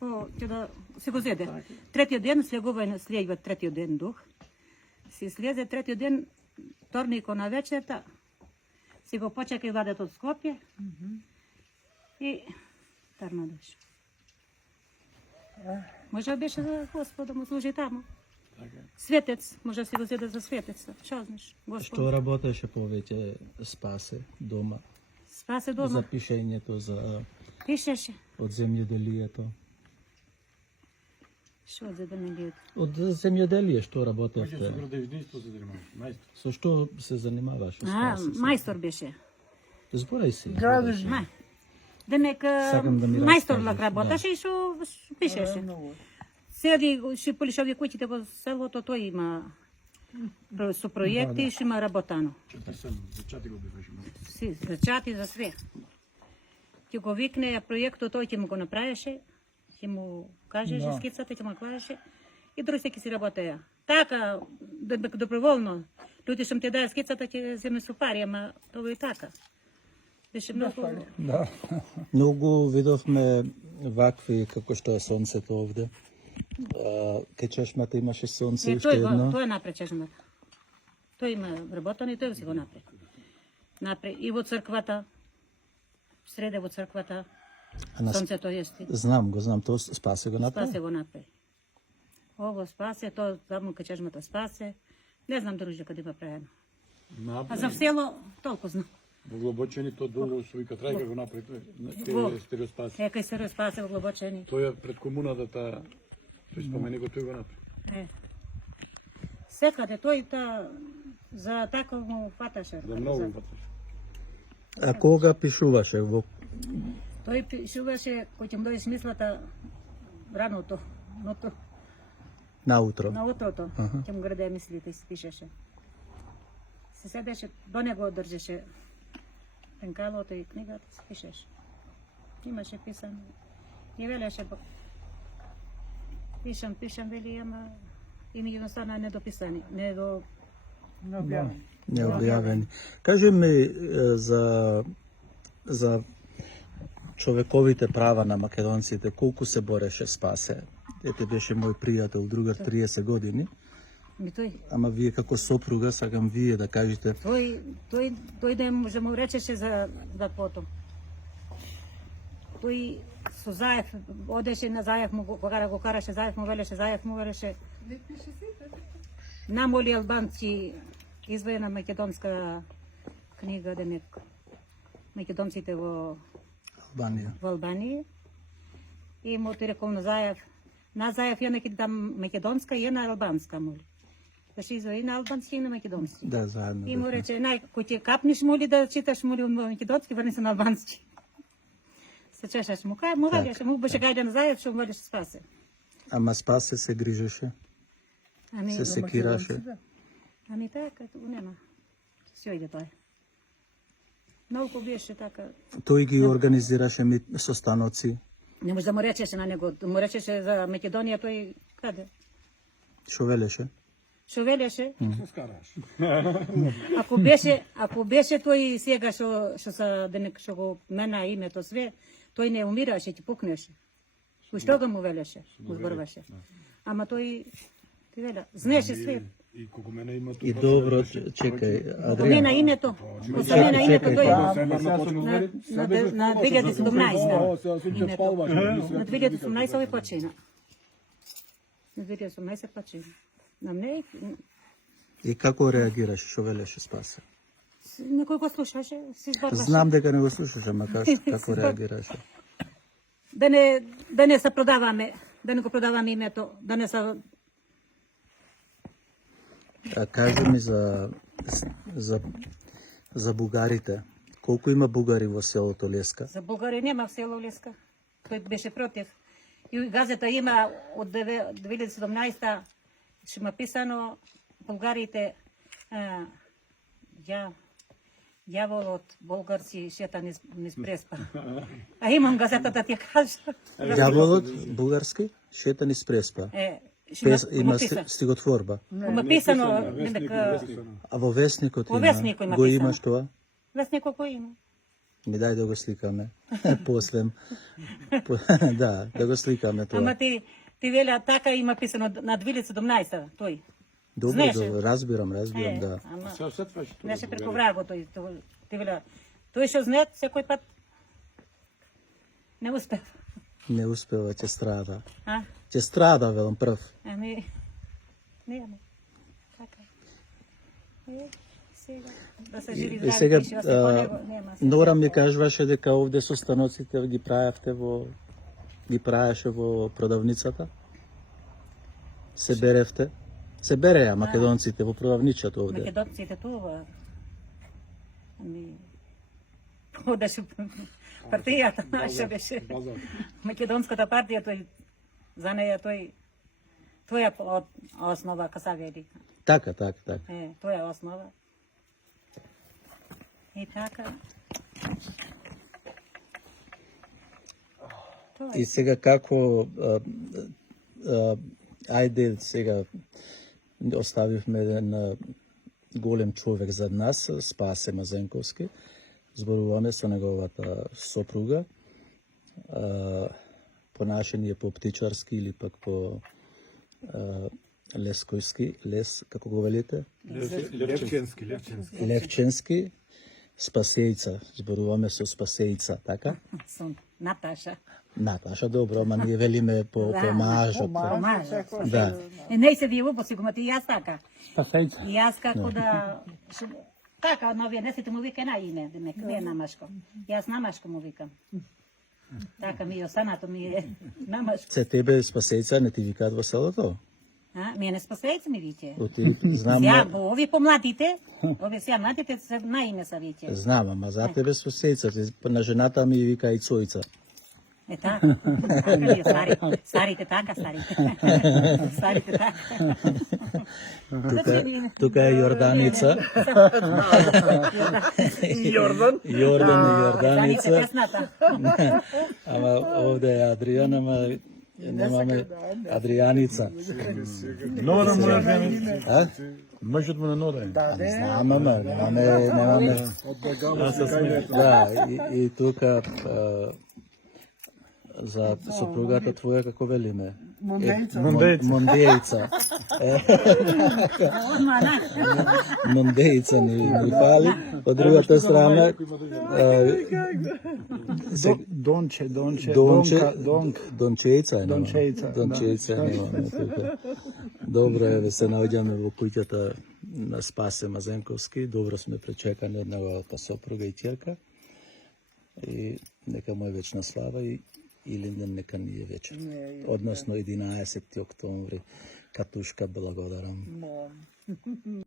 Господ ќе да се го зеде. Третиот ден следува третиот ден дух. Си слезе третиот ден, вторнико на вечерта, си го почека и вадат од Скопје и тарно дош. Може беше за Господа му служи таму. Светец, може си го зеде за светец. Што знаеш, Господ? Што работеше повеќе спасе дома? Спасе дома. За пишењето, за Пишеше. од земјоделието. Што од земјоделието? Од земјоделие што Може работевте? со градежниство се занимаваш, мајстор. Со што се занимаваш? Мајстор беше. Зборај си. Мај. Демек, Сакам да ми мајсторлак раскажеш, работеше и што пишеше. Седи, ще полишови куќите во селото, тој има со проекти и што има работано. За чати го биваше. Си, за чати, за све. Ќе го викне проектот, тој ќе му го направеше, ќе му кажеше скицата, ќе му кажеше и други ќе си работеја. Така, доброволно, луѓе што ти даја скицата, ќе земе со пари, ама тоа е така. Беше многу... Да. Многу видовме вакви како што е сонцето овде. Кај чешмата имаше сонце уште едно. Тој напред чешмата. Тој има работено и тој си го напред. Напред и во црквата, среде во црквата, сонцето ести. Знам, тоа спасе го направи. Спасе го напред. Ово спасе, тоа таму кај чешмата спасе. Не знам други каде го правено. А за село толку знам. Во Глобочени то долго со вика трајка го направи Во. стереоспас. Кај стереоспасе во Глобочени. Тој е пред комуната тој спомени го тој го направи. Секаде тој за тако му фаташе. За многу фаташ. А кога пишуваше во Тој пишуваше кој ќе му дојде смислата раното, ното, наутро? на утрото, ќе му граде мислите и се пишеше. Се седеше, до него држеше пенкалото и книгата, се пишеше. Имаше писано. И велеше, пишам, вели, ама и ми едноставно недописани, Необјавени. Кажи ми за човековите права на македонците, колку се бореше Спасе? Ете беше мој пријател, другар 30 години. Ама вие како сопруга, сакам вие да кажете. Тој да му речеше за потом. Тој со Заев, одеше на Заев, кога го караше Заев, му велеше. Намоли албанци, извоена македонска книга, демек, македонците во Албанија. И му ти рекол на Заев, ја ќе дам македонска и една албанска, моли. Да се извои на албански и на македонски. Да, заедно. И му рече, кој ќе капниш, моли да читаш, моли македонски, врни се на албански. Се чешаш му, му велеше, му беше гајде на Заев, што му велеше Спасе. Ама Спасе се грижеше? Се секираше? Ами така, нема. Се ојде тој. Многу беше така. Тој ги организираше состаноци? Не може да му речеше на него, му речеше за Македонија, тој каде? Шо велеше? Што велеше? Скараш. Ако беше тој сега што го мена името све, тој не умираше, ќе пукнеше. Кој што му велеше, му зборуваше. Ама тој, ти веле, знаеше све. И кога мене името. И добро, чекај, Адријан. Мена името, мена името тој на 2017. На 2018 овој почина. На 2018 почина. На мне. И како реагираше, што велеше Спасе? Некој го слушаше, се изборваше. Знам дека не го слушаше, ама како реагираше? Да не се продаваме, да не го продаваме името, да не се... Кажи ми за бугарите. Колку има бугари во селото Леска? За бугари нема в село Леска. Тој беше против. И газета има од 2017 што има писано бугарите Јаволот болгарски шета низ преспа. А имам газетата ти кажа. Јаволот бугарски шета низ преспа. Има стиготворба. Има писано. А во весникот има го имаш тоа? Весникот го има. Ми дай да го сликаме. После. Да го сликаме тоа. Ама ти веля така има писано на 2017 тој. Добро, Знаеш, добро, разбирам, да. Ама Сега сетваш тоа. беше преку враго тој. Ти веля, тој што знае секој пат не успев. Не успева, ќе страда. А? Ќе страда, велам прв. Ами, не. Така. Сега, да се живи И здрави, сега, пише, осе по него, нема. Нора ми кажуваше дека овде со станоците ги правеше во продавницата. Се беревте. Се береа македонците во продавничето овде. Македонците тоа. Ами, одеше партијата наша беше. Македонската партија, тој, за неја тој е основа, каса вели. Така. Тоа е основа. И така. Тоа И сега како ајде сега оставивме еден голем човек зад нас, Спасе Мазенковски. Зборуваме со неговата сопруга. Понашение по птичарски или пак по лескојски, како го велите? Левченски. Левченски, Спасејца. Зборуваме со Спасејца, така? сум Наташа. Наташа, добро, ама ние велиме по мажот. Да. Не се вие убо сигурно ти јас така. Спасејца. И јас како да така, но вие не сите му вика на име, демек не намашко. Јас намашко му викам. Така ми е останато ми е намашко. Се тебе Спасејца не ти викаат во селото? А, ми е не спасејца ми виќе. Оти, знам, Ја, ови помладите, ови сега младите се на име са виќе. знам, ама за тебе Спасејца, на жената ми вика и Цојца. Е така. Така ли е, старите така, старите. Старите така. Тука е Јорданица. Јордан. Јордан и Заните Јорданица. песната. Ама овде е Адријан, ама немаме Адријаница. Нора му на А? мъжът му на Нора. Знам, ама немаме. Да, и тука за сопругата твоја како велиме? Мондејца. Мондејца ни фали. Од другата страна Донче, Дончејца. Дончејца, Дончејца немаме тука. Добро е да се наоѓаме во куќата на Спасе Мазенковски. Добро сме пречекани од неговата сопруга и ќерка. И нека му е вечна слава и Илинден нека ни е вечер. Односно 11. октомври. Катушка, благодарам.